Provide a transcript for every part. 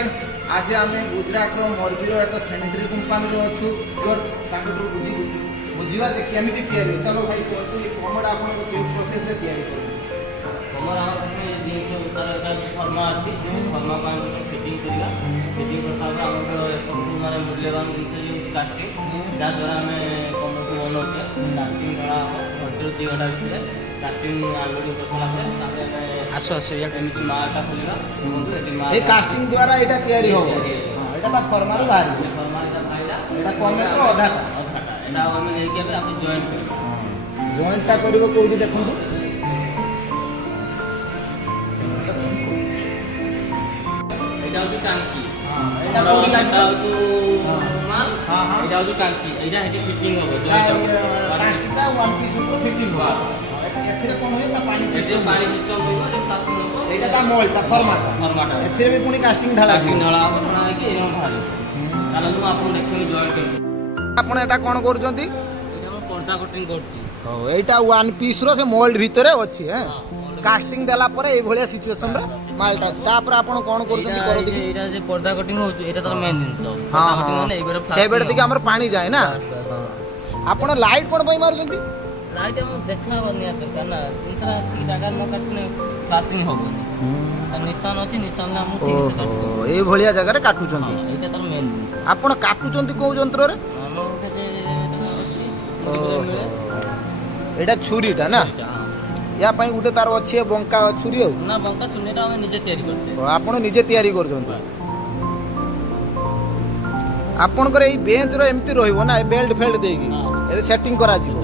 friends आज आम गुजरात मोरबीर एक सैनिटरी कंपानी अच्छु बुझा केमी तैयारी चलो भाई कहतु कमर आप प्रोसेस फर्मा अच्छी फर्मा फिटिंग करवा फिटिंग कर सब माने मूल्यवान जिन कास्टिंग जहाँद्वारा आम कमर को बनाऊे कास्टिंग करा घंटे 2 घंटा भितर कास्टिंग आलोडिंग कर सारा आस आस एमती माटा खोलवा ये कास्टिंग द्वारा यहाँ तैयारी हो यहाँ फर्मार बाहर फर्मा बाहर कमेंट अधाटा अधाटा आम लेकिन आप जॉइंट कर जॉइंटा कर कौटी देखूँ এটা হচ্ছে টাঙ্কি এটা কোন লাইন মাল এটা হচ্ছে টাঙ্কি এটা হেডি ফিটিং হবে টাঙ্কিটা ওয়ান পিস উপর ফিটিং হবে এথিরে কোন হয় তা পানি সিস্টেম হইব এটা প্লাস্টিক হইব এটা তা মোল্ডটা ফরমাটা এথিরে বি পুনি কাস্টিং ঢালা হবে ঢালা ହେଇକି এরকম বাহারিব তাহলে তুমি ଆପଣ ଦେଖିବେ জয়েন্ট করবে ଆପଣ এটা কোন କରୁଛନ୍ତି এটা আমি পর্দা কটিং করছি এইটা ওয়ান পিস रो से मोल्ड ভিতরে ଅଛି হ্যাঁ कास्टिंग देला पर ए भलिया सिचुएशन रे मालटा अछि तापर आपण कोन करथि करथि एटा जे पर्दा कटिंग होछ एटा तर मेन जिंस पर्दा कटिंग माने एबेर से बेड दिके हमर पानी जाय ना आपण लाइट कोन पई मारुचंती लाइट हम देखा बनिया दरकार ना जिंसरा ठीक जगह न काटने फ्लाशिंग होबो निशान अछि निशान ना हम ठीक से काटू ए भलिया जगह रे काटुचंती एटा तर मेन जिंस आपण काटुचंती को यंत्र रे हमर जे अछि एटा छुरीटा ना या पई गुटे तार अछि बंका छुरी हो ना बंका छुरीटा हम निजे तयारी करछे आपण निजे तयारी करछन आपण करे ई बेंच रो एम्ति रहइबो ना बेल्ट फेल्ट देगी एरे सेटिंग करा जिवो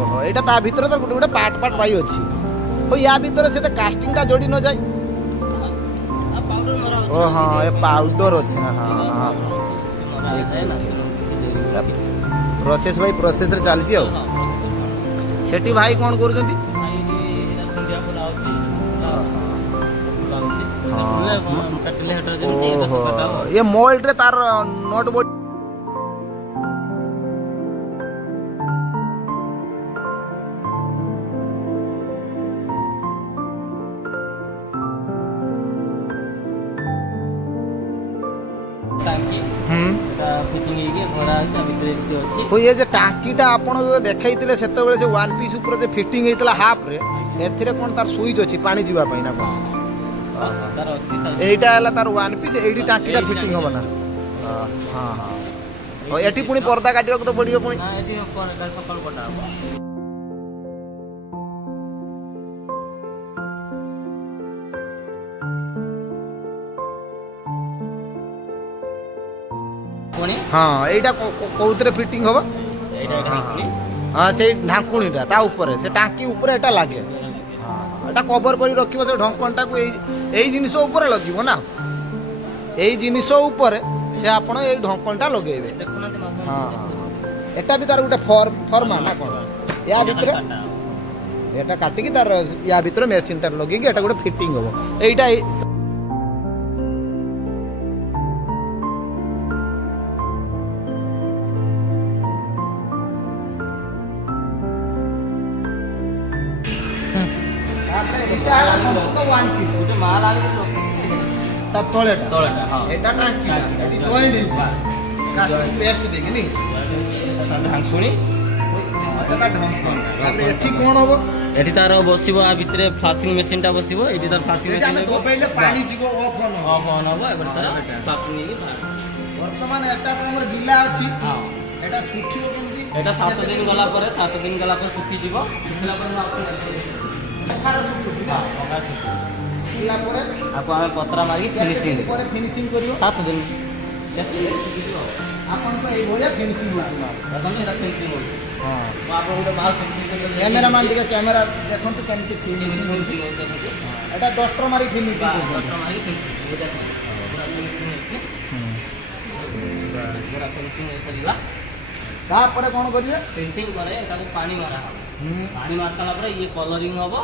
ओहो एटा ता भीतर त गुटे गुटे पार्ट पार्ट पाई अछि हो या भीतर से त कास्टिंग टा जोडी न जाय आ पाउडर मरा ओ हां ए पाउडर अछि ना हां हां प्रोसेस भाई प्रोसेस रे चल छी हो सेठी भाई कौन करूछंती ये मोल्ड रे तार नोट बोर्ड फिटिंग हेगी भरा अछि भितरे अछि हो ये जे टांकीटा आपण जो देखाइतिले सेते बेले से वन पीस ऊपर जे फिटिंग हेइतला हाफ रे एथिरे कोन तार स्विच अछि पानी जीवा पई ना कोन तार अछि एइटा हला तार वन पीस एइडी टांकीटा फिटिंग होबा ना हां हां ओ एठी पुनी पर्दा काटिबा को तो पडियो पुनी ना एठी पर्दा सकल पटा हाँ एटा कोउतरे फिटिंग होबा एटा ढाकुनी हां से ढाकुनीटा ता ऊपर से टांकी ऊपर एटा लागे हां एटा कवर करी रखिबो से ढंकनटा को एई जिनिस ऊपर लगिबो ना एई जिनिस ऊपर से आपण एई ढंकनटा लगेबे देखुना हां एटा भी तार गुटे फॉर्मा ना कोन या भीतर एटा काटी की तार या भीतर मशीन टा लगे की एटा गुटे फिटिंग होबो एइटा वन पीस माल आगे ता तोलेटा हां एटा टांकी eighty joint hitch casting paste देगी नी ढाकुनी एटा ढंकन तापर एठी कोन होबो एठी तार बसिबो आ भितरे फ्लाशिंग मशीन टा बसिबो एठी तार फ्लाशिंग मशीन एटा तो पहिले पानी जीवो ऑफ होनो होबो एबे तार फ्लाशिंग हेगी वर्तमान एटा हमर गिला अछि हां एटा सुखिबो केमती एटा 7 दिन गला पर सुखी जीवो सुखला पर आपण गिला परे आपको हमें पत्रा मारी फिनिशिंग परे फिनिशिंग करियो 7 दिन आपण को ए भलिया फिनिशिंग होची देखन एटा फिनिशिंग होची हां तो आपण गोटे माल फिनिशिंग कैमरा मान के कैमरा देखन तो केमती फिनिशिंग होची एटा डस्टर मारी फिनिशिंग होची डस्टर मारी फिनिशिंग पूरा फिनिशिंग सरीला तापर कोन करियो फिनिशिंग करे एटा पानी मारा पानी मारता ये कलरिंग हबो